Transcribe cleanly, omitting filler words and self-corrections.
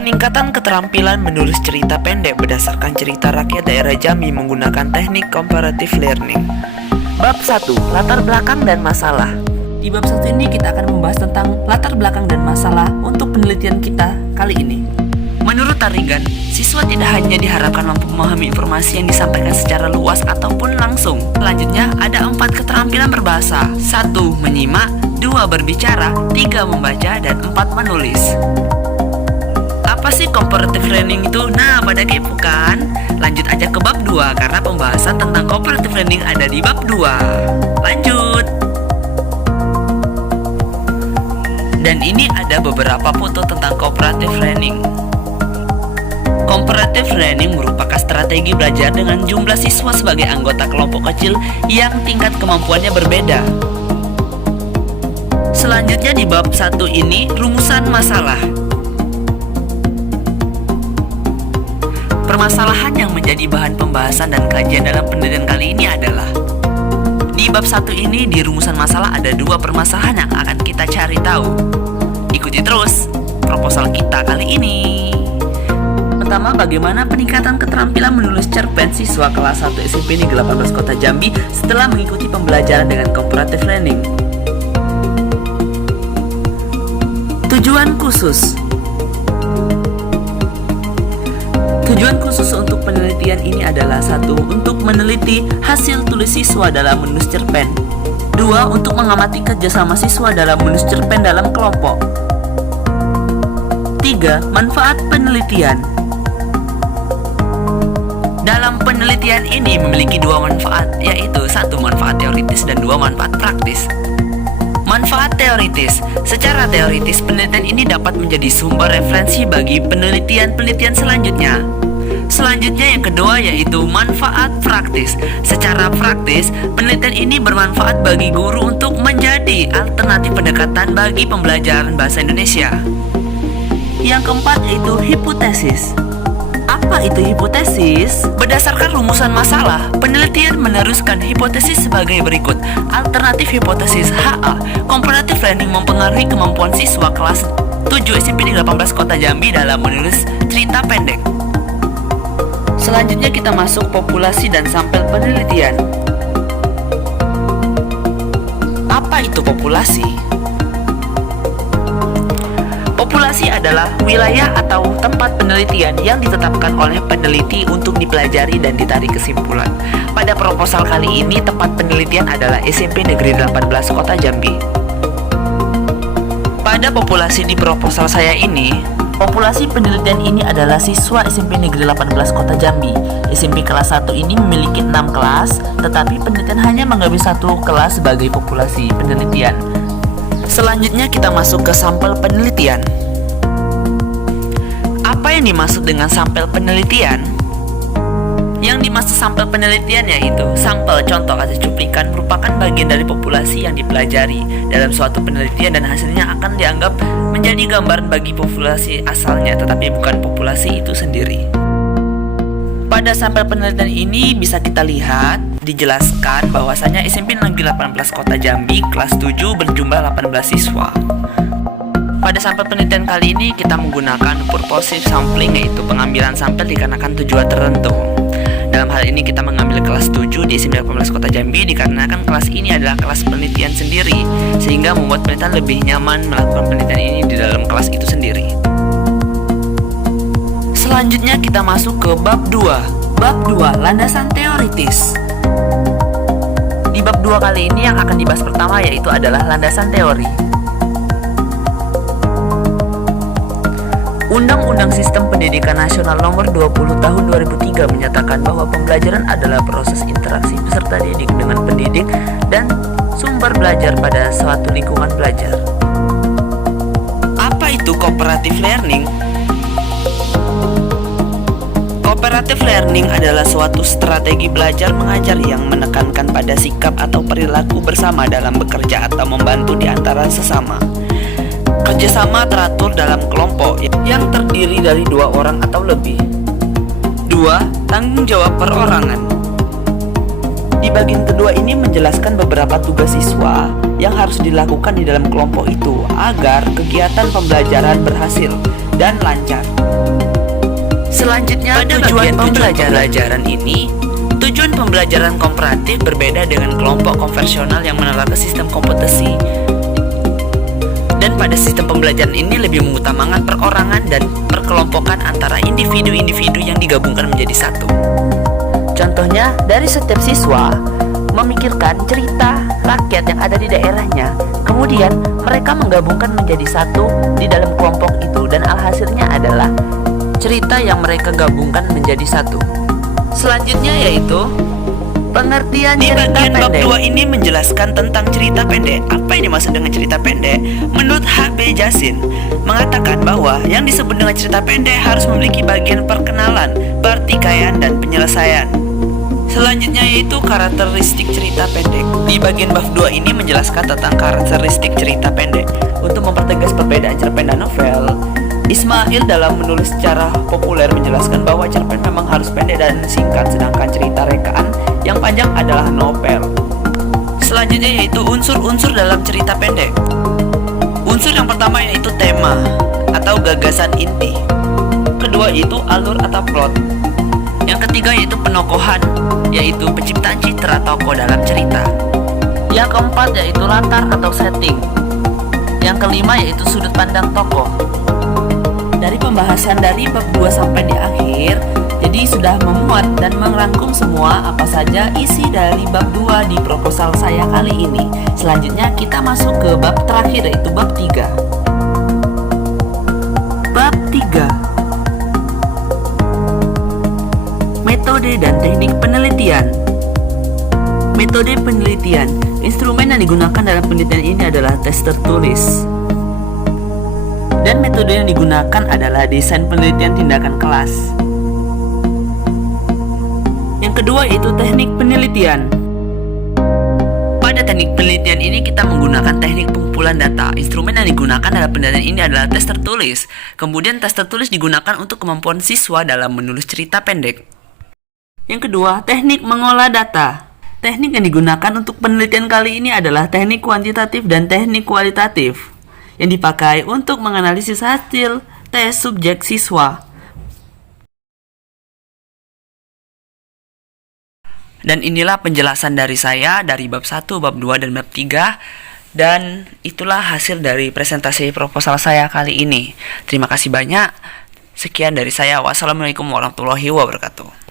Peningkatan keterampilan menulis cerita pendek berdasarkan cerita rakyat daerah Jambi menggunakan teknik comparative learning. Bab 1. Latar belakang dan masalah. Di bab 1 ini kita akan membahas tentang latar belakang dan masalah untuk penelitian kita kali ini. Menurut Tarigan, siswa tidak hanya diharapkan mampu memahami informasi yang disampaikan secara luas ataupun langsung. Selanjutnya, ada 4 keterampilan berbahasa. 1. Menyimak, 2. Berbicara, 3. Membaca, dan 4. Menulis. Apa sih comparative learning itu? Nah, pada kepo kan? Lanjut aja ke bab 2 karena pembahasan tentang comparative learning ada di bab 2. Lanjut. Dan ini ada beberapa foto tentang comparative learning. Comparative learning merupakan strategi belajar dengan jumlah siswa sebagai anggota kelompok kecil yang tingkat kemampuannya berbeda. Selanjutnya di bab 1 ini rumusan masalah. Permasalahan yang menjadi bahan pembahasan dan kajian dalam penelitian kali ini adalah di bab 1 ini di rumusan masalah ada 2 permasalahan yang akan kita cari tahu. Ikuti terus proposal kita kali ini. Pertama, bagaimana peningkatan keterampilan menulis cerpen siswa kelas 1 SMP Negeri 18 Kota Jambi setelah mengikuti pembelajaran dengan comparative learning. Tujuan khusus. Tujuan khusus untuk penelitian ini adalah 1. Untuk meneliti hasil tulis siswa dalam menulis cerpen. 2. Untuk mengamati kerjasama siswa dalam menulis cerpen dalam kelompok. 3. Manfaat penelitian. Dalam penelitian ini memiliki 2 manfaat, yaitu 1. Manfaat teoritis dan 2. Manfaat praktis. Manfaat teoritis. Secara teoritis, penelitian ini dapat menjadi sumber referensi bagi penelitian-penelitian selanjutnya. Selanjutnya yang kedua yaitu manfaat praktis. Secara praktis, penelitian ini bermanfaat bagi guru untuk menjadi alternatif pendekatan bagi pembelajaran bahasa Indonesia. Yang keempat yaitu hipotesis. Apa itu hipotesis? Berdasarkan rumusan masalah, penelitian meneruskan hipotesis sebagai berikut. Alternatif hipotesis HA, comparative learning mempengaruhi kemampuan siswa kelas 7 SMP Negeri 18 Kota Jambi dalam menulis cerita pendek. Selanjutnya kita masuk populasi dan sampel penelitian. Apa itu populasi? Populasi adalah wilayah atau tempat penelitian yang ditetapkan oleh peneliti untuk dipelajari dan ditarik kesimpulan. Pada proposal kali ini tempat penelitian adalah SMP Negeri 18 Kota Jambi. Pada populasi di proposal saya ini, populasi penelitian ini adalah siswa SMP Negeri 18 Kota Jambi. SMP kelas 1 ini memiliki 6 kelas, tetapi penelitian hanya mengambil 1 kelas sebagai populasi penelitian. Selanjutnya kita masuk ke sampel penelitian. Apa yang dimaksud dengan sampel penelitian? Yang dimaksud sampel penelitian yaitu sampel contoh atau cuplikan merupakan bagian dari populasi yang dipelajari dalam suatu penelitian dan hasilnya akan dianggap menjadi gambaran bagi populasi asalnya, tetapi bukan populasi itu sendiri. Pada sampel penelitian ini bisa kita lihat dijelaskan bahwasanya SMP Negeri 18 Kota Jambi kelas 7 berjumlah 18 siswa. Pada sampel penelitian kali ini kita menggunakan purposive sampling, yaitu pengambilan sampel dikarenakan tujuan tertentu. Dalam hal ini kita mengambil kelas 7 di SMP 18 Kota Jambi dikarenakan kelas ini adalah kelas penelitian sendiri, sehingga membuat penelitian lebih nyaman melakukan penelitian ini di dalam kelas itu sendiri. Selanjutnya kita masuk ke bab 2. Bab 2, landasan teoritis. Di bab 2 kali ini yang akan dibahas pertama yaitu adalah landasan teori. Undang-Undang Sistem Pendidikan Nasional Nomor 20 Tahun 2003 menyatakan bahwa pembelajaran adalah proses interaksi peserta didik dengan pendidik dan sumber belajar pada suatu lingkungan belajar. Apa itu cooperative learning? Cooperative learning adalah suatu strategi belajar mengajar yang menekankan pada sikap atau perilaku bersama dalam bekerja atau membantu di antara sesama. Kerjasama teratur dalam kelompok yang terdiri dari 2 orang atau lebih. 2. Tanggung jawab perorangan. Di bagian kedua ini menjelaskan beberapa tugas siswa yang harus dilakukan di dalam kelompok itu agar kegiatan pembelajaran berhasil dan lancar. Selanjutnya, tujuan pembelajaran ini. Tujuan pembelajaran komparatif berbeda dengan kelompok konvensional yang menerapkan sistem kompetisi. Dan pada sistem pembelajaran ini lebih mengutamakan perorangan dan perkelompokan antara individu-individu yang digabungkan menjadi satu. Contohnya, dari setiap siswa memikirkan cerita rakyat yang ada di daerahnya. Kemudian, mereka menggabungkan menjadi satu di dalam kelompok itu dan alhasilnya adalah cerita yang mereka gabungkan menjadi satu. Selanjutnya yaitu pengertian cerita pendek. Di bagian bab 2 ini menjelaskan tentang cerita pendek. Apa yang dimaksud dengan cerita pendek? Menurut H.B. Jasin mengatakan bahwa yang disebut dengan cerita pendek harus memiliki bagian perkenalan, pertikaian, dan penyelesaian. Selanjutnya yaitu karakteristik cerita pendek. Di bagian bab 2 ini menjelaskan tentang karakteristik cerita pendek. Untuk mempertegas perbedaan cerpen dan novel, Ismail dalam menulis secara populer menjelaskan bahwa cerpen memang harus pendek dan singkat, sedangkan cerita rekaan yang panjang adalah novel. Selanjutnya yaitu unsur-unsur dalam cerita pendek. Unsur yang pertama yaitu tema atau gagasan inti. Kedua yaitu alur atau plot. Yang ketiga yaitu penokohan, yaitu penciptaan citra tokoh dalam cerita. Yang keempat yaitu latar atau setting. Yang kelima yaitu sudut pandang tokoh. Dari pembahasan dari bab 2 sampai di akhir, jadi sudah memuat dan merangkum semua apa saja isi dari bab 2 di proposal saya kali ini. Selanjutnya kita masuk ke bab terakhir yaitu bab 3. Bab 3. Metode dan teknik penelitian. Metode penelitian. Instrumen yang digunakan dalam penelitian ini adalah tes tertulis. Dan metode yang digunakan adalah desain penelitian tindakan kelas. Yang kedua yaitu teknik penelitian. Pada teknik penelitian ini kita menggunakan teknik pengumpulan data. Instrumen yang digunakan dalam penelitian ini adalah tes tertulis. Kemudian tes tertulis digunakan untuk kemampuan siswa dalam menulis cerita pendek. Yang kedua, teknik mengolah data. Teknik yang digunakan untuk penelitian kali ini adalah teknik kuantitatif dan teknik kualitatif yang dipakai untuk menganalisis hasil tes subjek siswa. Dan inilah penjelasan dari saya dari bab 1, bab 2, dan bab 3. Dan itulah hasil dari presentasi proposal saya kali ini. Terima kasih banyak. Sekian dari saya. Wassalamualaikum warahmatullahi wabarakatuh.